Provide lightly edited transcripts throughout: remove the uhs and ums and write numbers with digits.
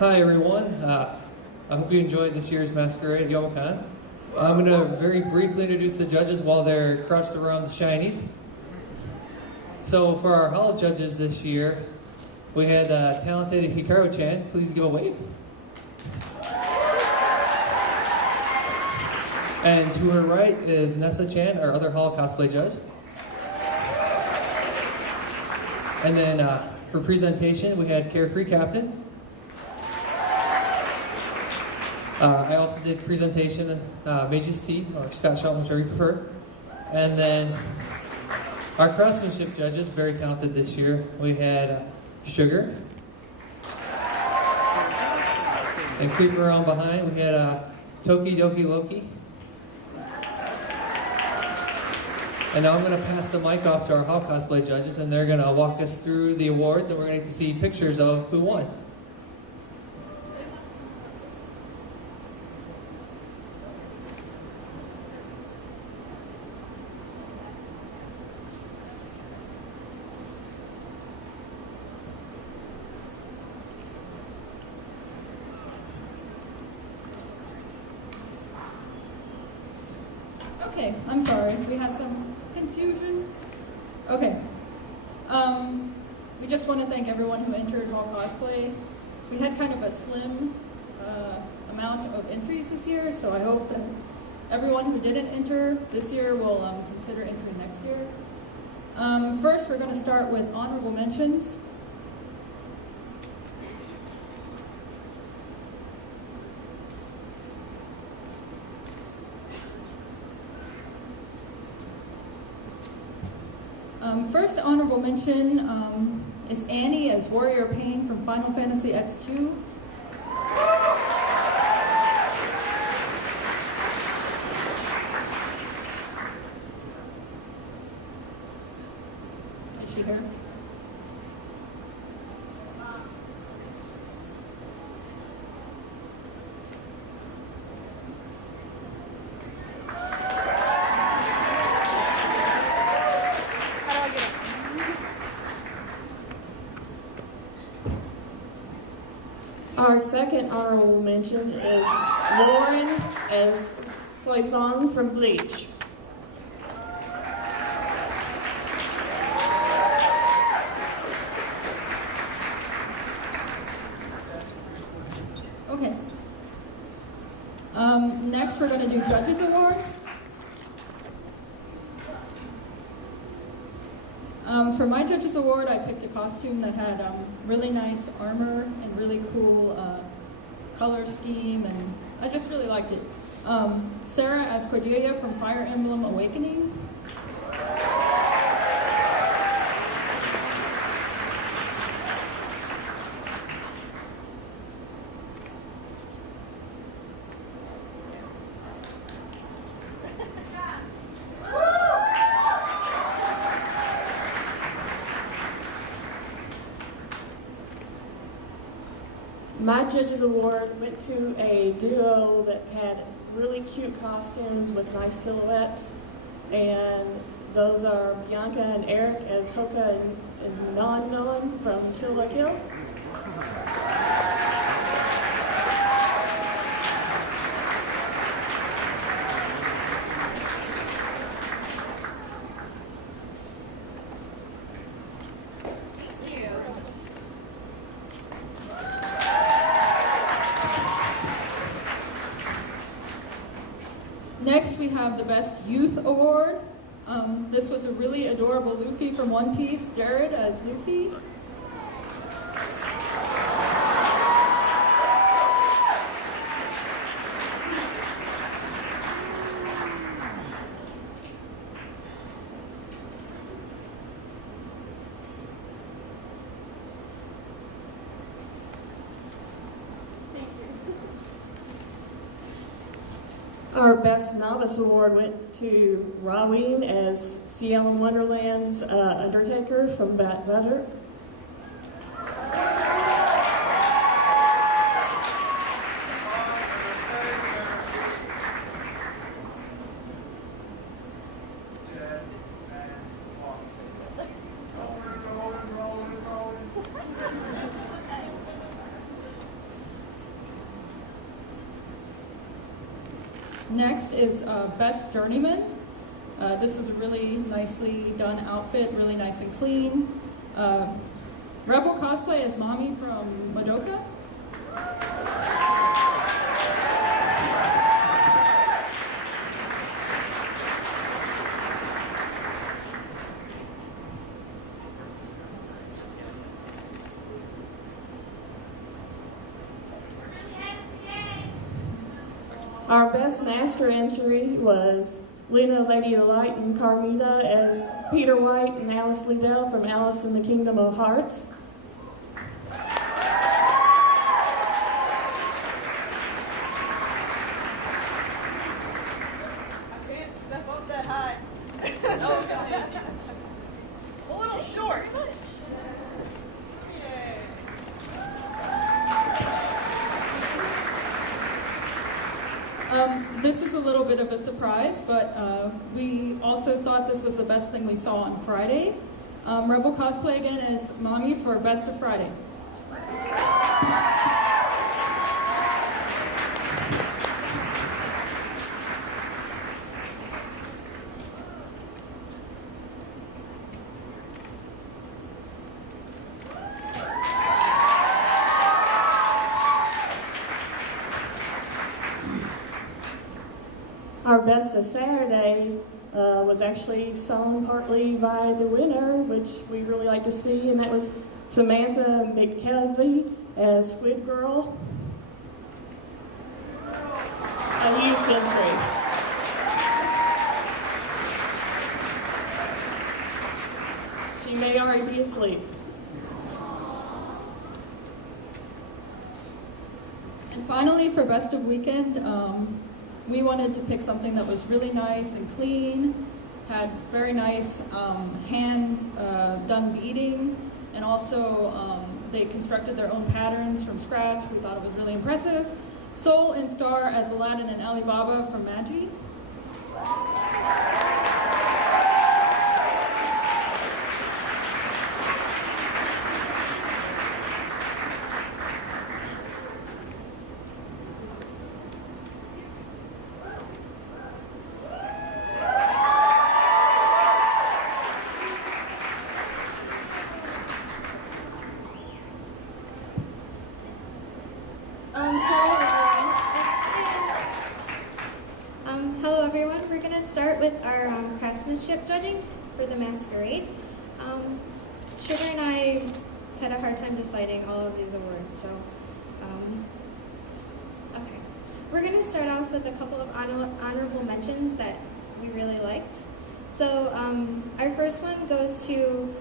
Hi everyone, I hope you enjoyed this year's masquerade at Youmacon. I'm going to very briefly introduce the judges while they're crouched around the shinies. So for our hall judges this year, we had talented Hikaru-chan. Please give a wave. And to her right is Nessa-chan, our other hall cosplay judge. And then for presentation, we had Carefree Captain. I also did presentation, Mage's Tea, or Scott Shaw, whichever you prefer. And then our craftsmanship judges, very talented this year. We had Sugar. And creeping around behind, we had Toki Doki Loki. And now I'm going to pass the mic off to our hall cosplay judges, and they're going to walk us through the awards, and we're going to get to see pictures of who won. Okay, I'm sorry, we had some confusion. Okay, we just want to thank everyone who entered Hall Cosplay. We had kind of a slim amount of entries this year, so I hope that everyone who didn't enter this year will consider entering next year. First, we're going to start with honorable mentions. First honorable mention is Annie as Warrior Pain from Final Fantasy X2. Is she here? Our second honorable mention is Lauren as Soifong from Bleach. Okay. Next, we're going to do Judges Awards. For my Judges Award, I picked a costume that had really nice armor and really cool color scheme, and I just really liked it. Sarah as Cordelia from Fire Emblem Awakening. My Judges Award went to a duo that had really cute costumes with nice silhouettes, and those are Bianca and Eric as Hoka and Non from Kill la Kill. Next, we have the Best Youth Award. This was a really adorable Luffy from One Piece, Jared as Luffy. Our Best Novice Award went to Raween as Ciel in Wonderland's Undertaker from Bat Butter. Next is Best Journeyman. This was a really nicely done outfit, really nice and clean. Rebel Cosplay as Mommy from Madoka. Our best master entry was Luna, Lady of Light, and Carmita as Peter White and Alice Liddell from Alice in the Kingdom of Hearts. I can't step up that high. A little short. Yay. This is a little bit of a surprise, but we also thought this was the best thing we saw on Friday. Rebel Cosplay again as Mommy for Best of Friday. Our best of Saturday was actually sung partly by the winner, which we really like to see, and that was Samantha McKelvey as Squid Girl, a youth entry. She may already be asleep. And finally, for Best of Weekend, we wanted to pick something that was really nice and clean, had very nice hand done beading, and also they constructed their own patterns from scratch. We thought it was really impressive. Soul and Star as Aladdin and Alibaba from Magi. Hello everyone. We're going to start with our craftsmanship judging for the masquerade. Sugar and I had a hard time deciding all of these awards, so okay. We're going to start off with a couple of honorable mentions that we really liked. So our first one goes to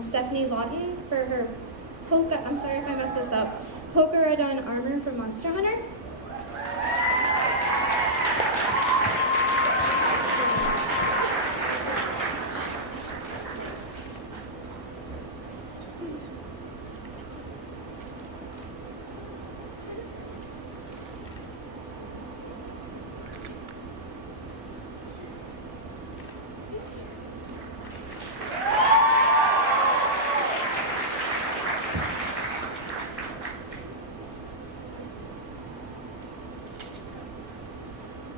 Stephanie Lawton for her polka, I'm sorry if I messed this up, polka radon armor from Monster Hunter.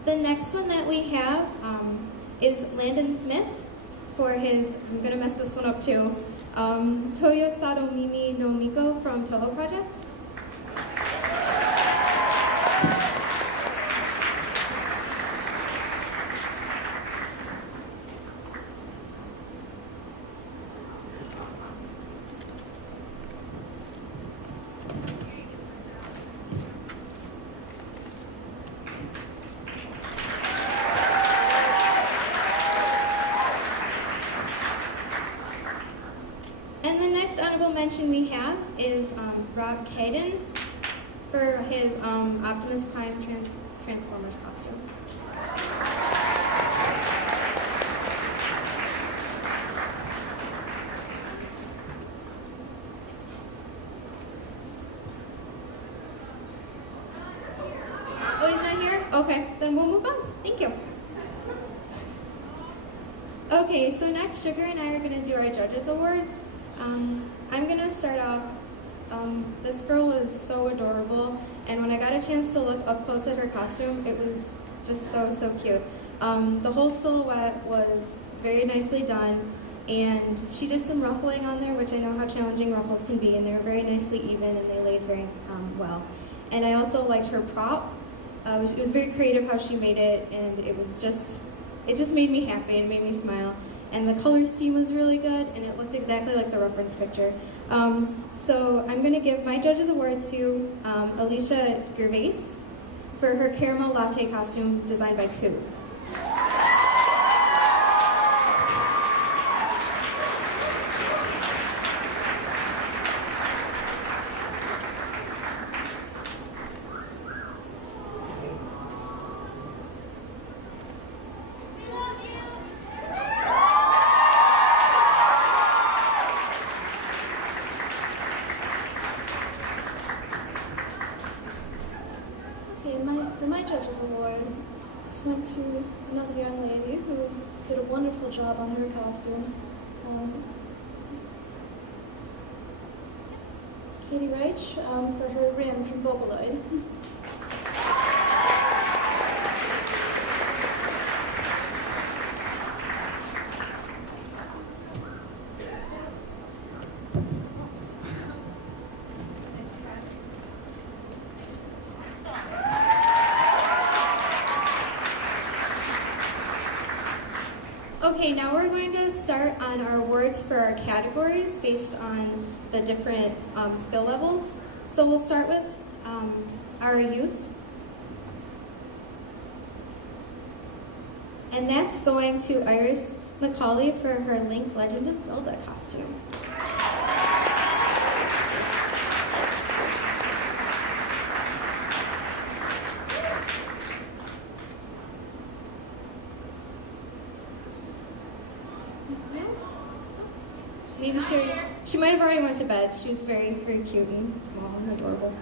The next one that we have is Landon Smith for his, I'm going to mess this one up too, Toyo Sado Mimi no Miko from Toho Project. And the next honorable mention we have is Rob Caden for his Optimus Prime Transformers costume. Oh, he's not here? Okay, then we'll move on. Thank you. Okay, so next, Sugar and I are going to do our Judges Awards. I'm going to start off. This girl was so adorable, and when I got a chance to look up close at her costume, it was just so, so cute. The whole silhouette was very nicely done, and she did some ruffling on there, which I know how challenging ruffles can be, and they were very nicely even, and they laid very well. And I also liked her prop. It was very creative how she made it, and it just made me happy and made me smile. And the color scheme was really good, and it looked exactly like the reference picture. So I'm going to give my judge's award to Alicia Gervais for her caramel latte costume designed by Koo. For my judge's award, this went to another young lady who did a wonderful job on her costume. It's Katie Reich for her Rim from Vocaloid. Okay, now we're going to start on our awards for our categories based on the different skill levels. So we'll start with our youth. And that's going to Iris McCauley for her Link Legend of Zelda costume. Maybe she might have already went to bed. She was very, very cute and small and adorable.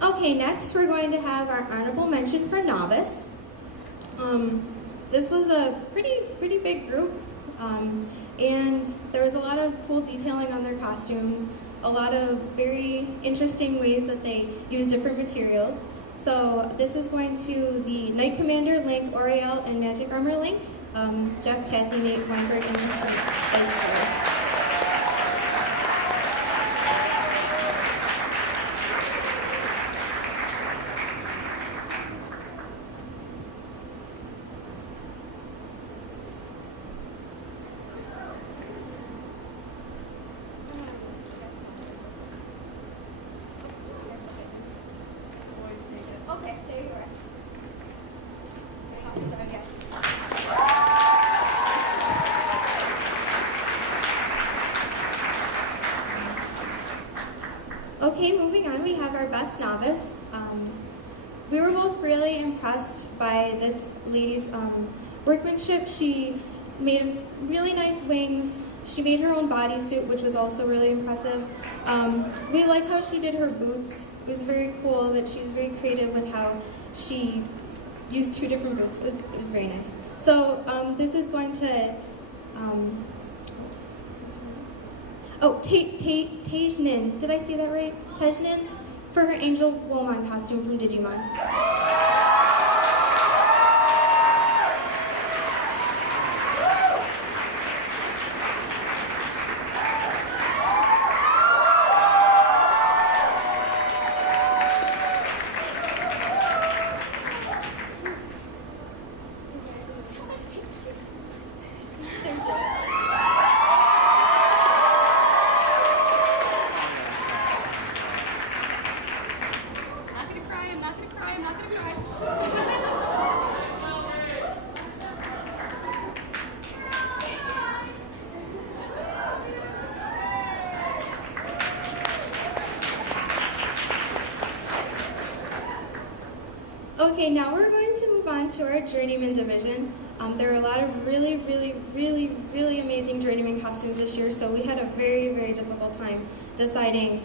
Okay, next we're going to have our honorable mention for novice. This was a pretty big group, and there was a lot of cool detailing on their costumes, a lot of very interesting ways that they use different materials. So this is going to the Knight Commander Link, Oriel, and Magic Armor Link, Jeff, Kathy, Nate, Weinberg, and Justin Eisler. Okay, there you are. Okay, moving on, we have our best novice. We were both really impressed by this lady's workmanship. She made really nice wings. She made her own bodysuit, which was also really impressive. We liked how she did her boots. It was very cool that she was very creative with how she used two different boots. It was very nice. So this is going to, Tejnin, did I say that right? Tejnin, for her Angel Woman costume from Digimon. Okay, now we're going to move on to our Journeyman division. There are a lot of really amazing Journeyman costumes this year, so we had a very difficult time deciding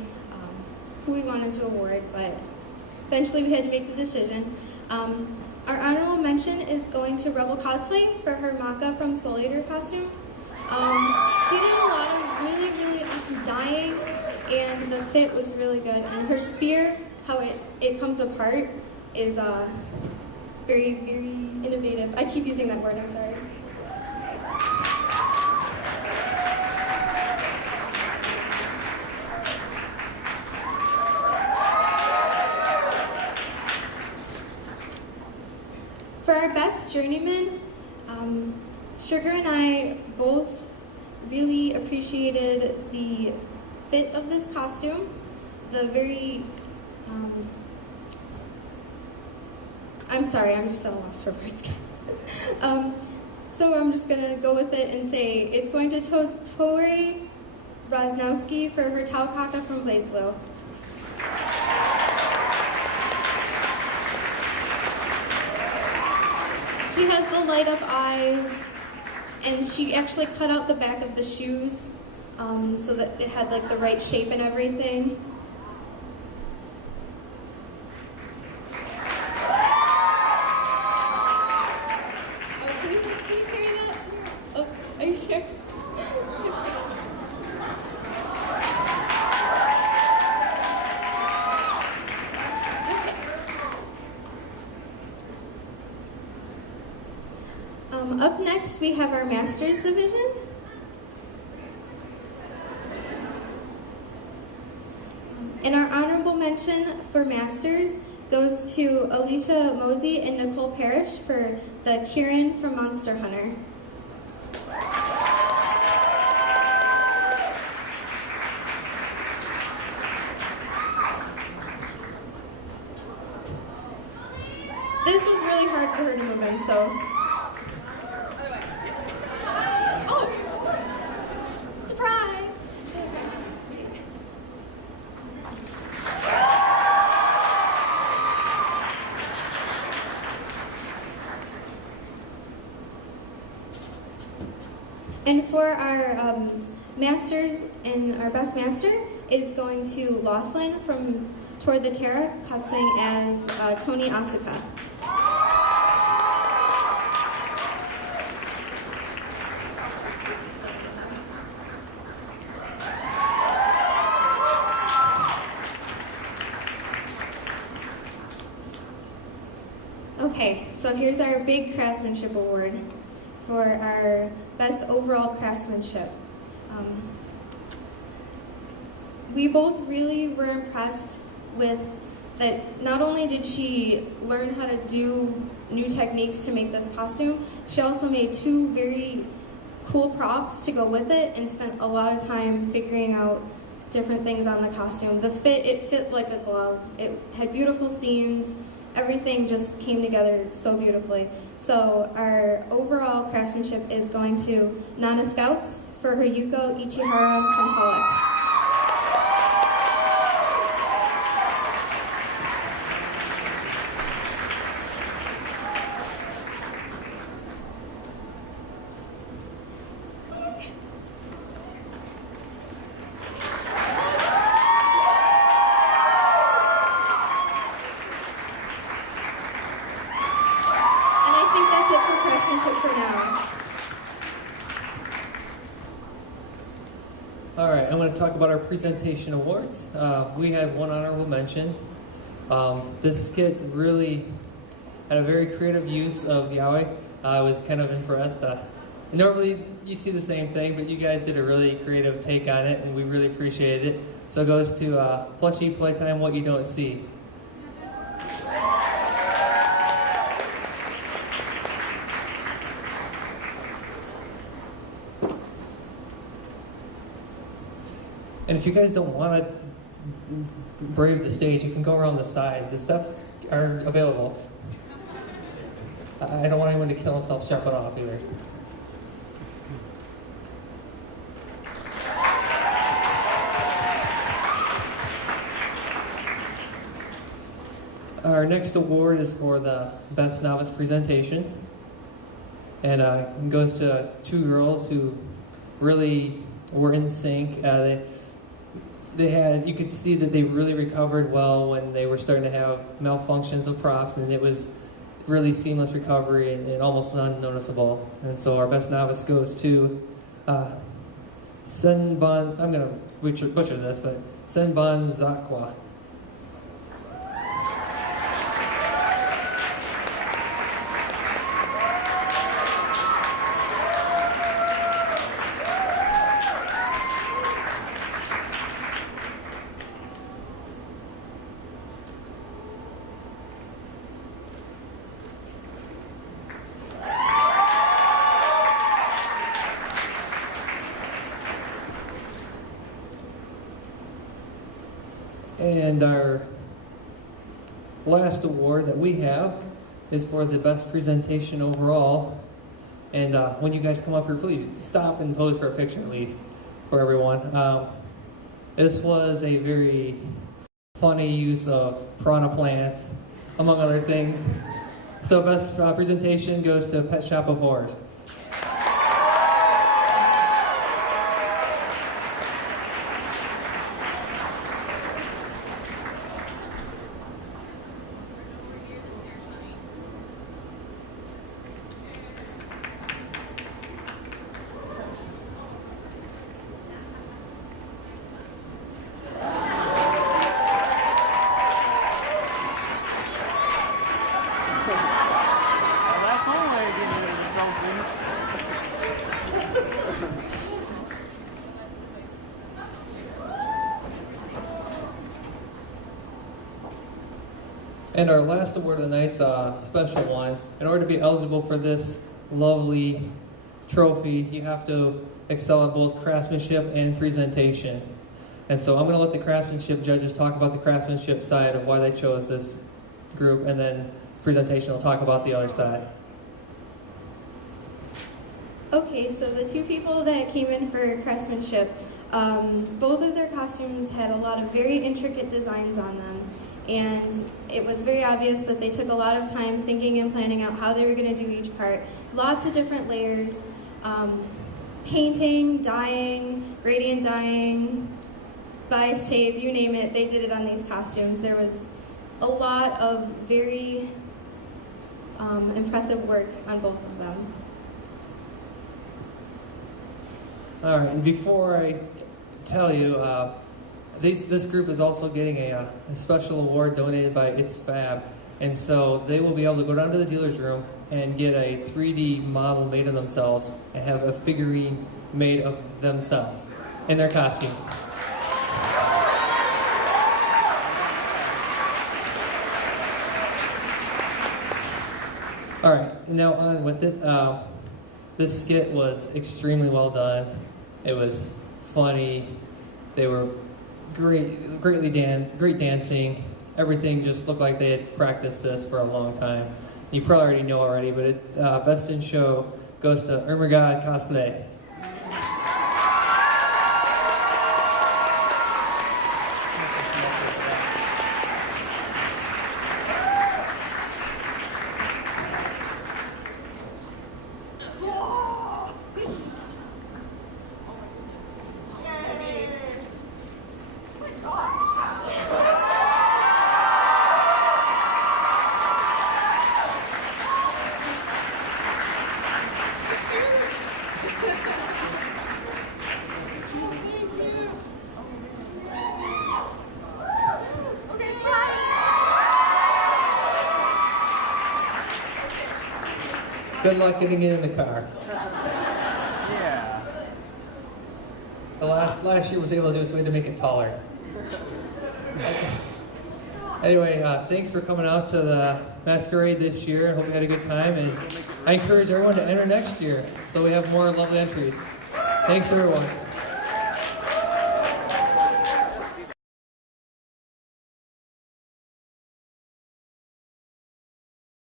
who we wanted to award, but eventually we had to make the decision. Our honorable mention is going to Rebel Cosplay for her Maka from Soul Eater costume. She did a lot of really awesome dyeing, and the fit was really good. And her spear, how it comes apart, is very, very innovative. I keep using that word, I'm sorry. For our best journeyman, Sugar and I both really appreciated the fit of this costume, the very, I'm sorry, I'm just so lost for words, guys. So I'm just gonna go with it and say it's going to Tori Rosnowski for her Taukaka from Blaze Blue. She has the light up eyes, and she actually cut out the back of the shoes so that it had like the right shape and everything. Oh, can you carry that? Oh, are you sure? Up next, we have our Masters Division. And our honorable mention for Masters goes to Alicia Mosey and Nicole Parrish for the Kieran from Monster Hunter. This was really hard for her to move in, so... Surprise! And for our masters, and our best master is going to Laughlin from Toward the Terra, cosplaying as Tony Asuka. Okay, so here's our big craftsmanship award for our best overall craftsmanship. We both really were impressed with that. Not only did she learn how to do new techniques to make this costume, she also made two very cool props to go with it and spent a lot of time figuring out different things on the costume. The fit, it fit like a glove. It had beautiful seams. Everything just came together so beautifully. So our overall craftsmanship is going to Nana Scouts for her Yuko Ichihara from Pollock. All right, I'm going to talk about our presentation awards. We had one honorable mention. This skit really had a very creative use of yaoi. I was kind of impressed. Normally you see the same thing, but you guys did a really creative take on it, and we really appreciated it. So it goes to Plushie Playtime, What You Don't See. And if you guys don't want to brave the stage, you can go around the side. The steps are available. I don't want anyone to kill himself jumping off either. Our next award is for the Best Novice Presentation. And it goes to two girls who really were in sync. They had, you could see that they really recovered well when they were starting to have malfunctions of props, and it was really seamless recovery and almost unnoticeable. And so our best novice goes to Senbun, I'm going to butcher this, but Senban Zakwa. And our last award that we have is for the best presentation overall. And when you guys come up here, please stop and pose for a picture at least for everyone. This was a very funny use of piranha plants, among other things. So best presentation goes to Pet Shop of Horrors. And our last award of the night's a special one. In order to be eligible for this lovely trophy, you have to excel at both craftsmanship and presentation. And so I'm going to let the craftsmanship judges talk about the craftsmanship side of why they chose this group, and then presentation will talk about the other side. Okay, so the two people that came in for craftsmanship, both of their costumes had a lot of very intricate designs on them. And it was very obvious that they took a lot of time thinking and planning out how they were going to do each part. Lots of different layers, painting, dyeing, gradient dyeing, bias tape, you name it, they did it on these costumes. There was a lot of very impressive work on both of them. All right, and before I tell you, this group is also getting a special award donated by It's Fab, and so they will be able to go down to the dealer's room and get a 3D model made of themselves and have a figurine made of themselves in their costumes. All right, now on with it. This skit was extremely well done. It was funny. They were great dancing. Everything just looked like they had practiced this for a long time. You probably already know already, but Best in Show goes to Youmacon Cosplay. Good luck getting it in the car. Yeah. The last year was able to do it, so we had to make it taller. Anyway, thanks for coming out to the masquerade this year. I hope you had a good time, and I encourage everyone to enter next year so we have more lovely entries. Thanks, everyone.